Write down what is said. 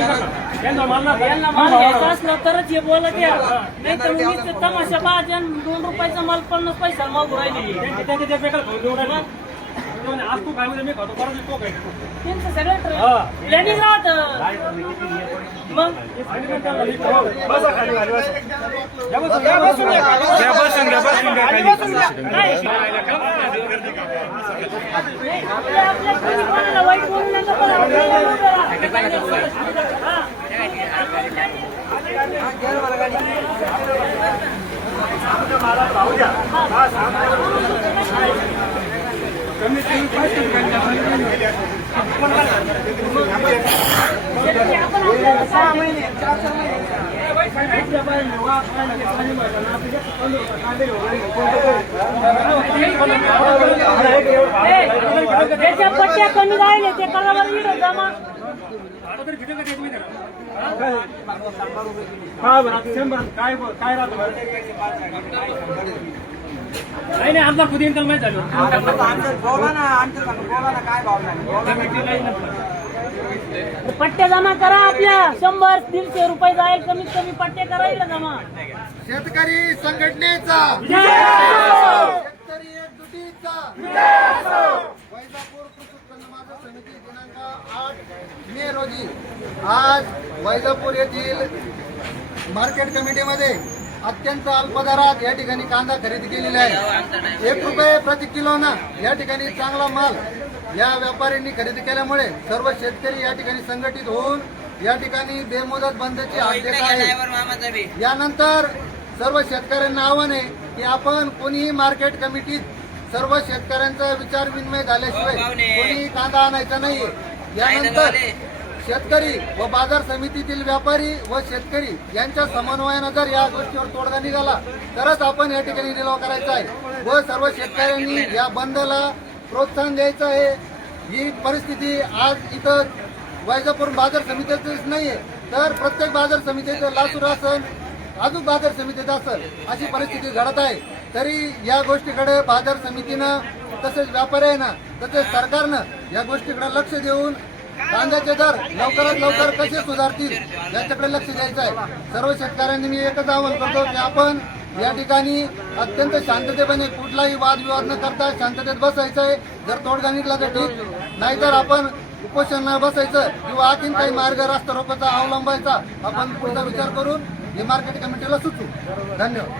यांना माल घ्यायचा असला तरच हे बोलत या, नाही तर मी तमाशा पाच 2 रुपयाचा माल 50 पैसा माल राहिले. आज तू काय मी खातो परत तो काय त्यांचं सगळं प्लॅनिंग राहत मग बसा खाली खाली आपल्या वाईट बोलू नका पण त्याच्या पट्ट्या कमी राहिले ते कलावर व्हिडिओ जमा काय राहतो नाही आमचा खुद इन्कल माहिती झालं पट्ट्या जमा करा आपल्या 100-150 रुपये जाईल कमीत कमी पट्टे करायला जमा. शेतकरी संघटनेचा शेतकरी एकजुटीचा वैजापूर कृषी उत्पन्न बाजार समिती दिनांक 8 मे रोजी आज वैजापूर येथील मार्केट कमिटीमध्ये अत्यंत अल्प दरात या ठिकाणी कांदा खरेदी केलेला आहे. 1 रुपये प्रति किलोना या ठिकाणी चांगला माल या व्यापाऱ्यांनी खरेदी केल्यामुळे सर्व शेतकरी या ठिकाणी संघटित होऊन या ठिकाणी बेमुदत बंदची हाक देत आहे. यानंतर सर्व शेतकऱ्यांना आव्हान आहे की आपण कोणीही मार्केट कमिटीत सर्व शेतकऱ्यांचा विचार विनिमय झाल्याशिवाय कोणीही कांदा आणायचा नाहीये. यानंतर शेतकरी व बाजार समितीतील व्यापारी व शेतकरी यांच्या समन्वयानं जर या गोष्टीवर तोडगा निघाला तरच आपण या ठिकाणी निलाव करायचा आहे व सर्व शेतकऱ्यांनी या बंदला प्रोत्साहन द्यायचं आहे. ही परिस्थिती आज इथं वैजापूर बाजार समितीतच नाहीये तर प्रत्येक बाजार समितीचं लासूर असेल अजून बाजार समितीत असेल अशी परिस्थिती घडत आहे. तरी या गोष्टीकडे बाजार समितीनं तसेच व्यापाऱ्यांना तसेच सरकारनं या गोष्टीकडे लक्ष देऊन कांद्याचे दर लवकरात लवकर कसे सुधारतील याच्याकडे लक्ष द्यायचं आहे. सर्व शेतकऱ्यांनी मी एकच आवाहन करतो की आपण या ठिकाणी अत्यंत शांततेपणे कुठलाही वादविवाद न करता शांततेत बसायचं आहे. जर तोडगा निघाला तर ठीक, नाहीतर आपण उपोषण बसायचं किंवा आणखीन काही मार्ग रास्ता रोकोचा अवलंबायचा आपण पुढचा विचार करून हे मार्केट कमिटीला सुचवू. धन्यवाद.